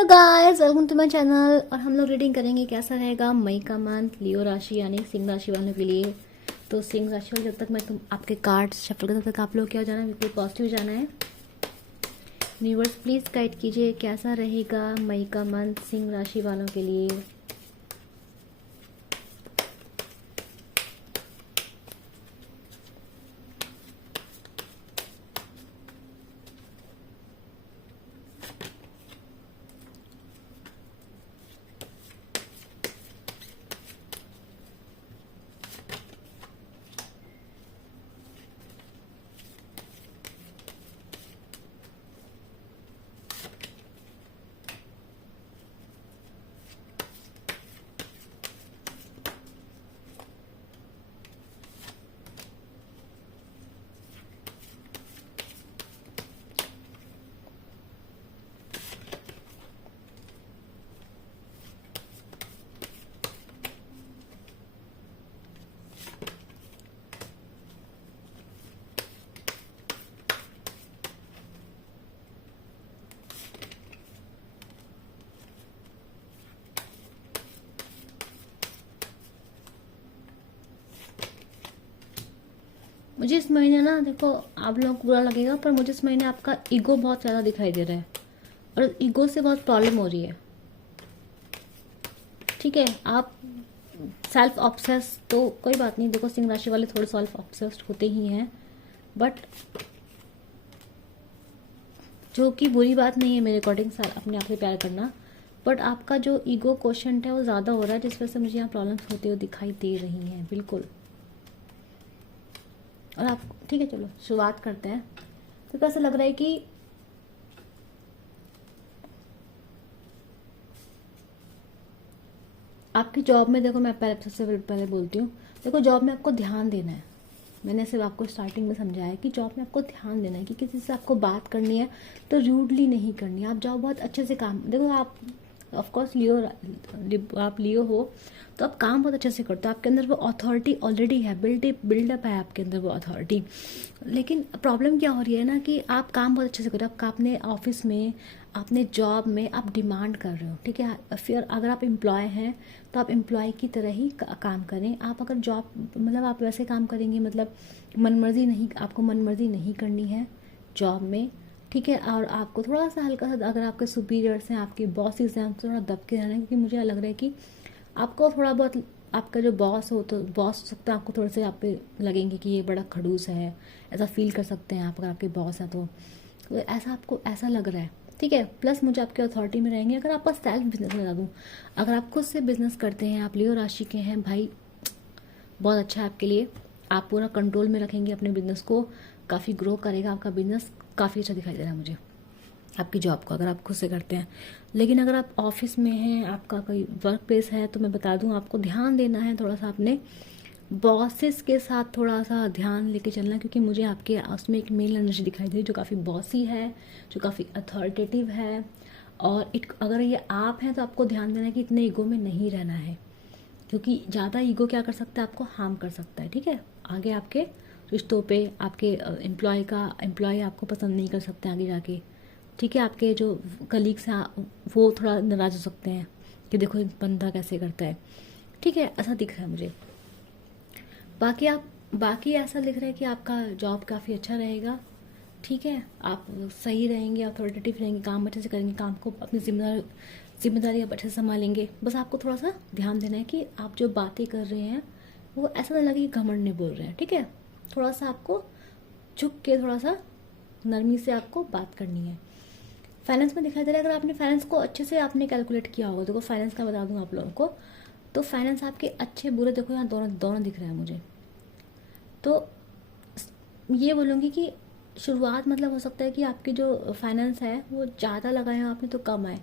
Hello guys, welcome to my channel. और हम लोग रीडिंग करेंगे कैसा रहेगा मई का मंथ लियो राशि यानी सिंह राशि वालों के लिए। तो सिंह राशि वाले, जब तक मैं आपके कार्ड शफल करता तब तक आप लोग क्या हो जाना है, बिल्कुल पॉजिटिव जाना है। यूनिवर्स प्लीज गाइड कीजिए कैसा रहेगा मई का मंथ सिंह राशि वालों के लिए। मुझे इस महीने ना, देखो आप लोगों को बुरा लगेगा पर मुझे इस महीने आपका ईगो बहुत ज़्यादा दिखाई दे रहा है और ईगो से बहुत प्रॉब्लम हो रही है। ठीक है, आप सेल्फ ऑब्सेस तो कोई बात नहीं, देखो सिंह राशि वाले थोड़े सेल्फ ऑब्सेस्ड होते ही हैं, बट जो कि बुरी बात नहीं है मेरे अकॉर्डिंग अपने आप से प्यार करना। बट आपका जो ईगो क्वेश्चन है वो ज़्यादा हो रहा है, जिस वजह से मुझे यहाँ प्रॉब्लम्स होते हुए दिखाई दे रही हैं बिल्कुल। और आप ठीक है, चलो शुरुआत करते हैं। तो कैसा लग रहा है कि आपकी जॉब में, देखो मैं पहले सबसे पहले बोलती हूँ, देखो जॉब में आपको ध्यान देना है। मैंने सिर्फ आपको स्टार्टिंग में समझाया है कि जॉब में आपको ध्यान देना है कि किसी से आपको बात करनी है तो रूडली नहीं करनी है। आप जॉब बहुत अच्छे से काम, देखो आप ऑफकोर्स आप लियो हो तो आप काम बहुत अच्छे से करते हो, आपके अंदर वो अथॉरिटी ऑलरेडी है, बिल्डअप है आपके अंदर वो अथॉरिटी। लेकिन प्रॉब्लम क्या हो रही है ना कि आप काम बहुत अच्छे से कर रहे हो, आप अपने ऑफिस में, अपने जॉब में आप डिमांड कर रहे हो। ठीक है, फिर अगर आप एम्प्लॉय हैं तो आप एम्प्लॉय की तरह ही काम करें। आप अगर जॉब मतलब आप वैसे काम करेंगे, मतलब मनमर्जी नहीं, आपको मनमर्जी नहीं करनी है जॉब में। ठीक है, और आपको थोड़ा सा हल्का सा, अगर आपके सुपीरियर्स हैं, आपके बॉसेस हैं, आपको थोड़ा दब के रहना है, क्योंकि मुझे लग रहा है कि आपको थोड़ा बहुत, आपका जो बॉस हो तो बॉस हो सकता है आपको थोड़े से आप पे लगेंगे कि ये बड़ा खड़ूस है, ऐसा फील कर सकते हैं आप अगर आपके बॉस हैं तो ऐसा आपको ऐसा लग रहा है। ठीक है, प्लस मुझे आपके अथॉरिटी में रहेंगे। अगर आपका सेल्फ बिजनेस बता दूँ, अगर आप खुद से बिजनेस करते हैं, आप लियो राशि के हैं भाई, बहुत अच्छा है आपके लिए। आप पूरा कंट्रोल में रखेंगे अपने बिजनेस को, काफ़ी ग्रो करेगा आपका बिजनेस, काफ़ी अच्छा दिखाई दे रहा है मुझे आपकी जॉब को, अगर आप खुद से करते हैं। लेकिन अगर आप ऑफिस में हैं, आपका कोई वर्क प्लेस है, तो मैं बता दूं आपको ध्यान देना है थोड़ा सा अपने बॉसेस के साथ, थोड़ा सा ध्यान लेके चलना, क्योंकि मुझे आपके उसमें एक मेल एनर्जी दिखाई दे रही है जो काफ़ी बॉसी है, जो काफ़ी अथॉरिटेटिव है। और अगर ये आप हैं तो आपको ध्यान देना है कि इतने ईगो में नहीं रहना है, क्योंकि ज़्यादा ईगो क्या कर सकता है, आपको हार्म कर सकता है। ठीक है, आगे आपके रिश्तों पे, आपके एम्प्लॉय आपको पसंद नहीं कर सकते आगे जाके। ठीक है, आपके जो कलीग्स हैं वो थोड़ा नाराज़ हो सकते हैं कि देखो ये बंदा कैसे करता है। ठीक है, ऐसा दिख रहा है मुझे। बाकी ऐसा दिख रहा है कि आपका जॉब काफ़ी अच्छा रहेगा। ठीक है, आप सही रहेंगे, अथॉरिटेटिव रहेंगे, काम अच्छे से करेंगे, काम को अपनी जिम्मेदारी आप अच्छे से संभालेंगे। बस आपको थोड़ा सा ध्यान देना है कि आप जो बातें कर रहे हैं वो ऐसा ना लगे कि घमंड नहीं बोल रहे हैं। ठीक है, थोड़ा सा आपको झुक के, थोड़ा सा नरमी से आपको बात करनी है। फाइनेंस में दिखाई दे रहा है, अगर आपने फाइनेंस को अच्छे से आपने कैलकुलेट किया होगा, देखो फाइनेंस का बता दूं आप लोगों को, तो फाइनेंस आपके अच्छे बुरे, देखो यहाँ दोनों दोनों दिख रहे हैं मुझे। तो ये बोलूँगी कि शुरुआत, मतलब हो सकता है कि आपकी जो फाइनेंस है वो ज़्यादा लगाए हो आपने तो कम आए,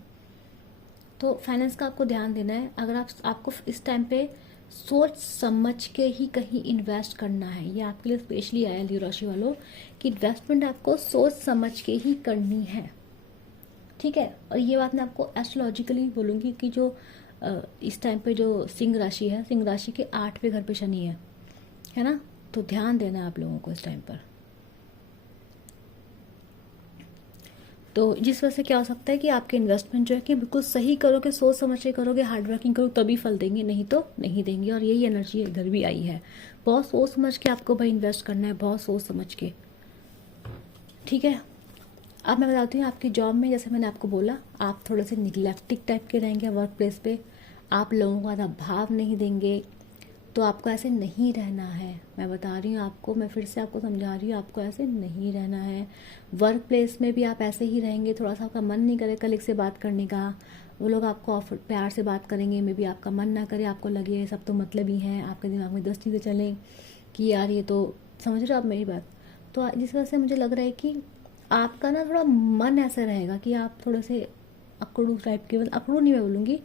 तो फाइनेंस का आपको ध्यान देना है। अगर आपको इस टाइम पे सोच समझ के ही कहीं इन्वेस्ट करना है, ये आपके लिए स्पेशली आया लियो राशि वालों, कि इन्वेस्टमेंट आपको सोच समझ के ही करनी है। ठीक है, और ये बात मैं आपको एस्ट्रोलॉजिकली बोलूँगी कि जो इस टाइम पे जो सिंह राशि है, सिंह राशि के 8वें घर पे शनि है ना, तो ध्यान देना है आप लोगों को इस टाइम पर। तो जिस वजह से क्या हो सकता है कि आपके इन्वेस्टमेंट जो है कि बिल्कुल सही करोगे, सोच समझ के करोगे, हार्ड वर्किंग करो तभी फल देंगे, नहीं तो नहीं देंगे। और यही एनर्जी इधर भी आई है। बहुत सोच समझ के आपको भाई इन्वेस्ट करना है, बहुत सोच समझ के, ठीक है। अब मैं बताती हूँ आपकी जॉब में, जैसे मैंने आपको बोला, आप थोड़े से निग्लेक्टिक टाइप के रहेंगे वर्क प्लेस पे, आप लोगों को ज़्यादा भाव नहीं देंगे। तो आपको ऐसे नहीं रहना है, मैं बता रही हूँ आपको, मैं फिर से आपको समझा रही हूँ, आपको ऐसे नहीं रहना है। वर्क प्लेस में भी आप ऐसे ही रहेंगे, थोड़ा सा आपका मन नहीं करे कलीग से बात करने का, वो लोग आपको प्यार से बात करेंगे, मे बी आपका मन ना करे, आपको लगे सब तो मतलब ही हैं, आपके दिमाग में 10 चीज़ें चलें कि यार ये तो, समझ रहे हो आप मेरी बात। तो जिस वजह से मुझे लग रहा है कि आपका ना थोड़ा मन ऐसा रहेगा कि आप थोड़े से अकड़ू टाइप के, मतलब अकड़ू नहीं मैं बोलूँगी,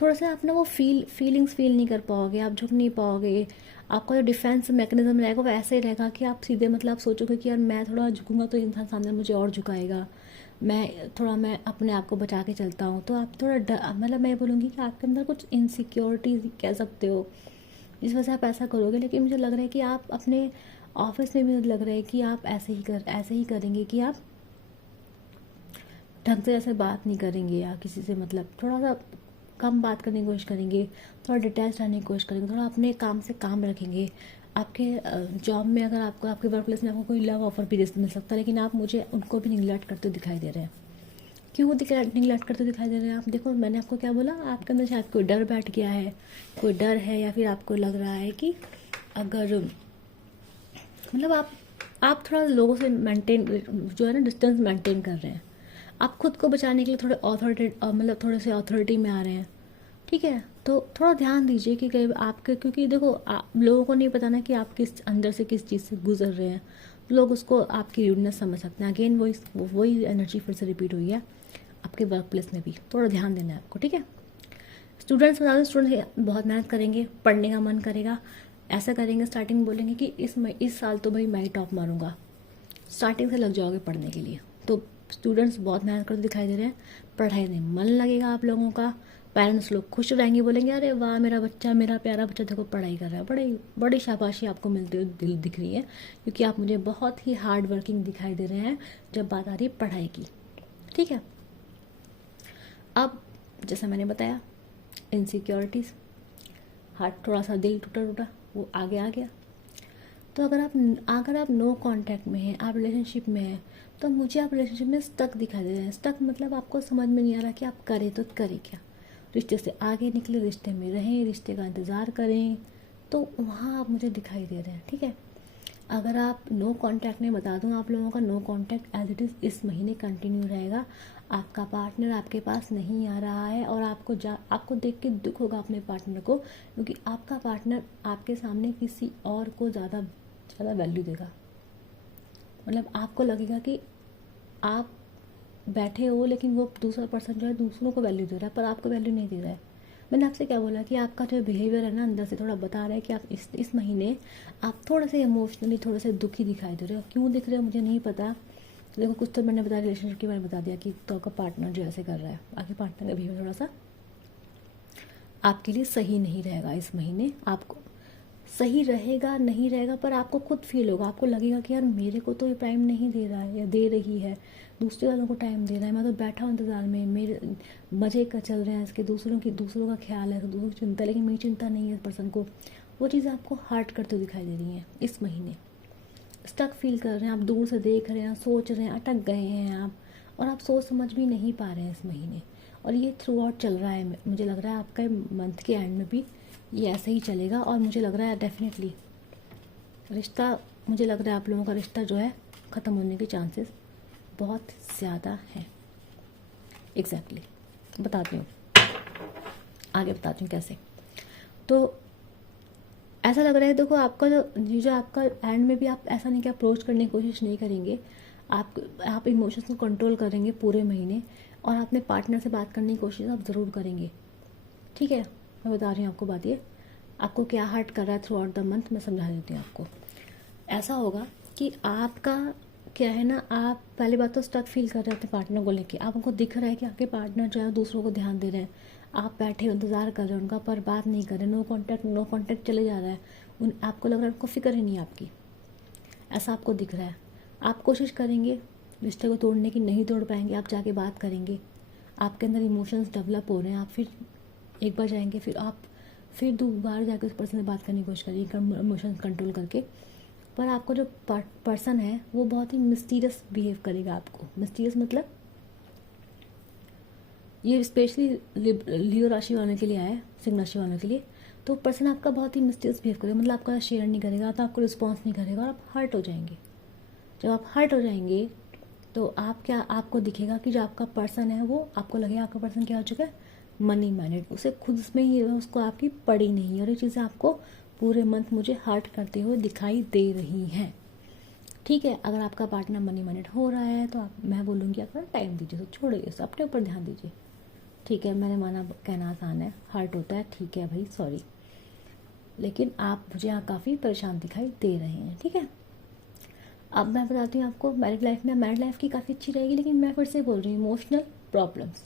थोड़ा सा आप ना वो फीलिंग्स फील नहीं कर पाओगे, आप झुक नहीं पाओगे। आपका जो डिफेंस मैकेनिज्म रहेगा वो ऐसे ही रहेगा कि आप सीधे, मतलब आप सोचोगे कि यार मैं थोड़ा झुकूंगा तो इंसान सामने मुझे और झुकाएगा, मैं अपने आप को बचा के चलता हूँ। तो आप थोड़ा मतलब मैं बोलूँगी कि आपके अंदर कुछ इनसिक्योरिटी कह सकते हो, जिस वजह से आप ऐसा करोगे। लेकिन मुझे लग रहा है कि आप अपने ऑफिस में भी लग रहा है कि आप ऐसे ही करेंगे कि आप ढंग से ऐसे बात नहीं करेंगे या किसी से, मतलब थोड़ा सा कम बात करने की कोशिश करेंगे, थोड़ा डिटैच रहने की कोशिश करेंगे, थोड़ा अपने काम से काम रखेंगे। आपके जॉब में अगर आपको, आपके वर्क प्लेस में आपको कोई लव ऑफर भी मिल सकता है, लेकिन आप मुझे उनको भी निगलेक्ट करते दिखाई दे रहे हैं। क्यों निगलेक्ट करते दिखाई दे रहे हैं आप? देखो मैंने आपको क्या बोला, आपके अंदर शायद कोई डर बैठ गया है, कोई डर है, या फिर आपको लग रहा है कि अगर, मतलब आप थोड़ा लोगों से मेंटेन, जो है ना, डिस्टेंस मेंटेन कर रहे हैं। आप खुद को बचाने के लिए थोड़े मतलब थोड़े से अथॉरिटी में आ रहे हैं, ठीक है। तो थोड़ा ध्यान दीजिए कि कहीं आपके, क्योंकि देखो लोगों को नहीं पता ना कि आप किस अंदर से किस चीज़ से गुजर रहे हैं, लोग उसको आपकी रूडनेस समझ सकते हैं। अगेन वही एनर्जी फिर से रिपीट हुई है आपके वर्क प्लेस में भी, थोड़ा ध्यान देना है आपको, ठीक है। स्टूडेंट्स बता दो, स्टूडेंट्स बहुत मेहनत करेंगे, पढ़ने का मन करेगा, ऐसा करेंगे, स्टार्टिंग में बोलेंगे कि इस साल तो भाई मैं ही टॉप मारूंगा, स्टार्टिंग से लग जाओगे पढ़ने के लिए। तो स्टूडेंट्स बहुत मेहनत करते दिखाई दे रहे हैं, पढ़ाई में मन लगेगा आप लोगों का, पेरेंट्स लोग खुश रहेंगे, बोलेंगे अरे वाह मेरा बच्चा, मेरा प्यारा बच्चा देखो पढ़ाई कर रहा है। बड़ी बड़ी शाबाशी आपको मिलती हुई दिल दिख रही है, क्योंकि आप मुझे बहुत ही हार्ड वर्किंग दिखाई दे रहे हैं जब बात आ रही है पढ़ाई की, ठीक है। अब जैसा मैंने बताया, इनसिक्योरिटीज़, हार्ट थोड़ा सा दिल टूटा टूटा वो आगे आ गया। तो अगर आप नो कांटेक्ट में हैं, आप रिलेशनशिप में हैं, तो मुझे आप रिलेशनशिप में स्टक दिखाई दे रहे हैं। स्टक मतलब आपको समझ में नहीं आ रहा कि आप करें तो करें क्या, रिश्ते से आगे निकले, रिश्ते में रहें, रिश्ते का इंतज़ार करें, तो वहाँ आप मुझे दिखाई दे रहे हैं, ठीक है। अगर आप नो कांटेक्ट में, बता दूं आप लोगों का no contact as it is इस महीने कंटिन्यू रहेगा। आपका पार्टनर आपके पास नहीं आ रहा है, और आपको देख के दुख होगा अपने पार्टनर को, क्योंकि आपका पार्टनर आपके सामने किसी और को ज़्यादा वैल्यू देगा। मतलब आपको लगेगा कि आप बैठे हो, लेकिन वो दूसरा पर्सन जो है दूसरों को वैल्यू दे रहा है, पर आपको वैल्यू नहीं दे रहा है। मैंने आपसे क्या बोला कि आपका जो बिहेवियर है ना, अंदर से थोड़ा बता रहा है कि आप इस महीने आप थोड़े से इमोशनली थोड़े से दुखी दिखाई दे रहे हो। क्यों दिख रहे हो मुझे नहीं पता। तो देखो कुछ तो मैंने बताया, रिलेशनशिप के बारे में बता दिया कि तो आपका पार्टनर जो ऐसे कर रहा है, आपके पार्टनर का बिहेवियर थोड़ा सा आपके लिए सही नहीं रहेगा इस महीने। आपको सही रहेगा नहीं रहेगा, पर आपको खुद फील होगा, आपको लगेगा कि यार मेरे को तो ये टाइम नहीं दे रहा है या दे रही है, दूसरे वालों को टाइम दे रहा है, मैं तो बैठा हूँ इंतज़ार में, मेरे मज़े का चल रहे हैं, इसके दूसरों का ख्याल है, दूसरों की चिंता, लेकिन मेरी चिंता नहीं है इस पर्सन को। वो चीज़ें आपको हर्ट करते हुए दिखाई दे रही हैं इस महीने। स्टक फील कर रहे हैं आप, दूर से देख रहे हैं, सोच रहे हैं, अटक गए हैं आप, और आप सोच समझ भी नहीं पा रहे हैं इस महीने। और ये थ्रू आउट चल रहा है, मुझे लग रहा है आपका मंथ के एंड में भी ये ऐसे ही चलेगा। और मुझे लग रहा है डेफिनेटली रिश्ता, मुझे लग रहा है आप लोगों का रिश्ता जो है ख़त्म होने के चांसेस बहुत ज़्यादा हैं। एग्जैक्टली बताती हूँ, आगे बताती हूँ कैसे। तो ऐसा लग रहा है, देखो आपका जो आपका एंड में भी आप ऐसा नहीं कि अप्रोच करने की कोशिश नहीं करेंगे, आप इमोशंस को कंट्रोल करेंगे पूरे महीने, और अपने पार्टनर से बात करने की कोशिश आप ज़रूर करेंगे, ठीक है। मैं बता रही हूँ आपको बात, ये आपको क्या हर्ट कर रहा है थ्रू आउट द मंथ, मैं समझा देती हूँ आपको। ऐसा होगा कि आपका क्या है ना, आप पहली बात तो स्टक फील कर रहे हैं अपने पार्टनर को लेके, आपको दिख रहा है कि आपके पार्टनर जो है दूसरों को ध्यान दे रहे हैं, आप बैठे इंतज़ार कर रहे हैं उनका, पर बात नहीं कर रहे, नो कांटेक्ट चले जा रहा है, आपको लग रहा है उनको फिक्र ही नहीं है आपकी, ऐसा आपको दिख रहा है। आप कोशिश करेंगे रिश्ते को तोड़ने की नहीं तोड़ पाएंगे, आप जाके बात करेंगे, आपके अंदर इमोशंस डेवलप हो रहे हैं, आप फिर एक बार जाएंगे, फिर आप फिर दोबारा जाकर उस पर्सन से बात करने की कोशिश करिए इमोशंस कंट्रोल करके। पर आपको जो पर्सन है वो बहुत ही मिस्टीरियस बिहेव करेगा आपको। मिस्टीरियस मतलब ये स्पेशली लियो राशि वालों के लिए आया है, सिंह राशि वालों के लिए। तो पर्सन आपका बहुत ही मिस्टीरियस बिहेव करेगा, मतलब आपका शेयर नहीं करेगा, तो आपको रिस्पॉन्स नहीं करेगा और आप हर्ट हो जाएंगे। जब आप हर्ट हो जाएंगे तो आपको दिखेगा कि जो आपका पर्सन है वो, आपको लगेगा आपका पर्सन क्या हो चुका है, मनी माइंडेड। उसे खुद में ही उसको आपकी पड़ी नहीं है, और ये चीज़ें आपको पूरे मंथ मुझे हर्ट करते हुए दिखाई दे रही हैं। ठीक है, अगर आपका पार्टनर मनी माइंडेड हो रहा है तो मैं बोलूँगी आप थोड़ा टाइम दीजिए, तो छोड़िए, अपने ऊपर ध्यान दीजिए। ठीक है, मैंने माना कहना आसान है, हर्ट होता है, ठीक है भाई, सॉरी, लेकिन आप मुझे यहाँ काफ़ी परेशान दिखाई दे रहे हैं। ठीक है, अब मैं बताती हूँ आपको मैरिड लाइफ की काफ़ी अच्छी रहेगी, लेकिन मैं फिर से बोल रही हूँ इमोशनल प्रॉब्लम्स,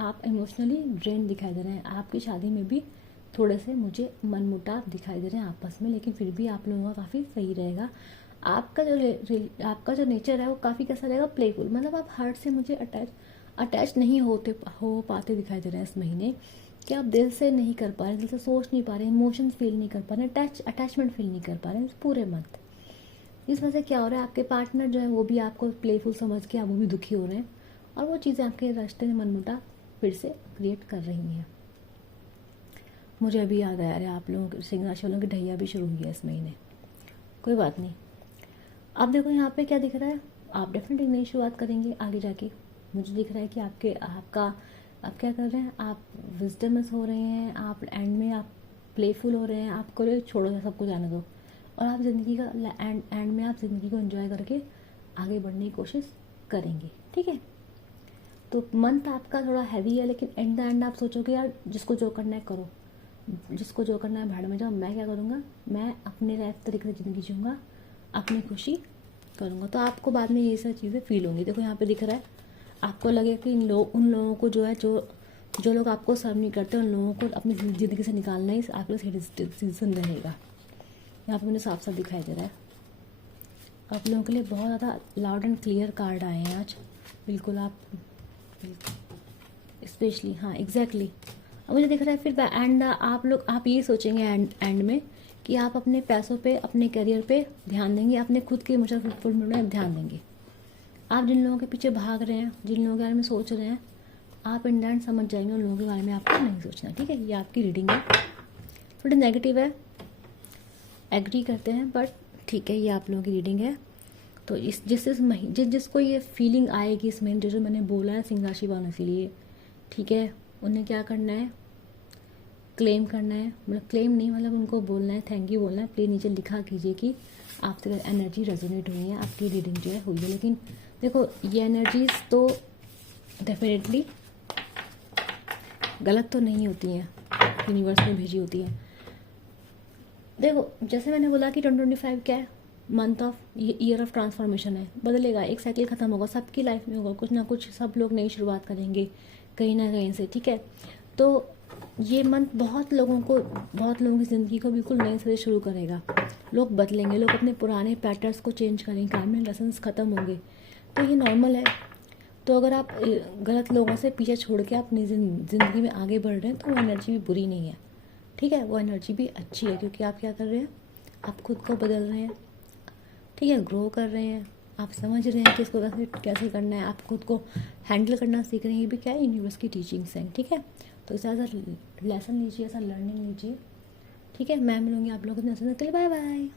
आप इमोशनली ड्रेन दिखाई दे रहे हैं। आपकी शादी में भी थोड़े से मुझे मनमुटाव दिखाई दे रहे हैं आपस में, लेकिन फिर भी आप लोगों का काफ़ी सही रहेगा। आपका जो नेचर है वो काफ़ी कैसा रहेगा, प्लेफुल, मतलब आप हार्ट से मुझे अटैच नहीं हो पाते दिखाई दे रहे हैं इस महीने, कि आप दिल से नहीं कर पा रहे, दिल से सोच नहीं पा रहे, इमोशंस फील नहीं कर पा रहे, अटैचमेंट फील नहीं कर पा रहे पूरे मंथ। इस वजह से क्या हो रहा है, आपके पार्टनर जो है वो भी आपको प्लेफुल समझ के आप वो भी दुखी हो रहे हैं, और वो चीज़ें आपके रास्ते में मनमुटाव फिर से क्रिएट कर रही हैं। मुझे अभी याद आया, अरे आप लोगों के सिंह राशि वालों की ढैया भी शुरू हुई है इस महीने। कोई बात नहीं, अब देखो यहाँ पे क्या दिख रहा है, आप डेफिनेटली नई शुरुआत करेंगे आगे जाके। मुझे दिख रहा है कि आप क्या कर रहे हैं, आप विजडमस हो रहे हैं, आप एंड में आप प्लेफुल हो रहे हैं, आपको छोड़ो, सबको जाने दो, और आप ज़िंदगी का एंड में आप ज़िंदगी को एंजॉय करके आगे बढ़ने की कोशिश करेंगे। ठीक है, तो मंथ आपका थोड़ा हैवी है, लेकिन एंड द एंड आप सोचोगे यार जिसको जो करना है करो, जिसको जो करना है भाड़ में जाओ, मैं क्या करूँगा, मैं अपने लाइफ तरीके से ज़िंदगी जीऊँगा, अपनी खुशी करूँगा। तो आपको बाद में ये सब चीज़ें फील होंगी। देखो यहाँ पे दिख रहा है, आपको लगे कि उन लोगों को जो है जो लोग आपको सर्व नहीं करते, उन लोगों को अपनी ज़िंदगी से निकालना ही आपके लिए डिसीजन रहेगा। यहाँ पे मुझे साफ साफ दिखाई दे रहा है। आप लोगों के लिए बहुत ज़्यादा लाउड एंड क्लियर कार्ड आए हैं आज, बिल्कुल आप स्पेशली, हाँ एग्जैक्टली। अब मुझे दिख रहा है फिर एंड आप ये सोचेंगे एंड में कि आप अपने पैसों पे, अपने करियर पे ध्यान देंगे, अपने खुद के इमोशनल फुलफिलमेंट में ध्यान देंगे। आप जिन लोगों के पीछे भाग रहे हैं, जिन लोगों के बारे में सोच रहे हैं, आप इन द एंड समझ जाएंगे उन लोगों के बारे में आपको नहीं सोचना। ठीक है, ये आपकी रीडिंग है, थोड़ी नेगेटिव है, एग्री करते हैं, बट ठीक है, ये आप लोगों की रीडिंग है। तो जिसको ये फीलिंग आएगी इस महीने, जो मैंने बोला है सिंह राशि वालों के लिए, ठीक है, उन्हें क्या करना है, क्लेम करना है, मतलब क्लेम नहीं, मतलब उनको बोलना है, थैंक यू बोलना है। प्लीज़ नीचे लिखा कीजिए कि आपसे एनर्जी रेजोनेट हुई है, आपकी रीडिंग जो है हुई है। लेकिन देखो ये एनर्जीज तो डेफिनेटली गलत तो नहीं होती हैं, यूनिवर्स में भेजी होती हैं। देखो जैसे मैंने बोला कि 2025 क्या है, month of year of transformation है, बदलेगा, एक साइकिल ख़त्म होगा, सबकी लाइफ में होगा कुछ ना कुछ, सब लोग नई शुरुआत करेंगे कहीं ना कहीं से। ठीक है, तो ये मंथ बहुत लोगों की ज़िंदगी को बिल्कुल नए सिरे शुरू करेगा। लोग बदलेंगे, लोग अपने पुराने पैटर्न्स को चेंज करेंगे, कार्मिक लेसन्स ख़त्म होंगे, तो ये नॉर्मल है। तो अगर आप गलत लोगों से पीछे छोड़ के अपनी ज़िंदगी में आगे बढ़ रहे हैं तो वो एनर्जी भी बुरी नहीं है। ठीक है, वो एनर्जी भी अच्छी है, क्योंकि आप क्या कर रहे हैं, आप खुद को बदल रहे हैं। ठीक है, ग्रो कर रहे हैं, आप समझ रहे हैं कि इसको कैसे करना है, आप खुद को हैंडल करना सीख रहे हैं। ये भी क्या है, यूनिवर्स की टीचिंग्स हैं। ठीक है, तो ऐसा लेसन लीजिए, ऐसा लर्निंग लीजिए। ठीक है, मैं मिलूंगी आप लोगों के लिए, बाय बाय।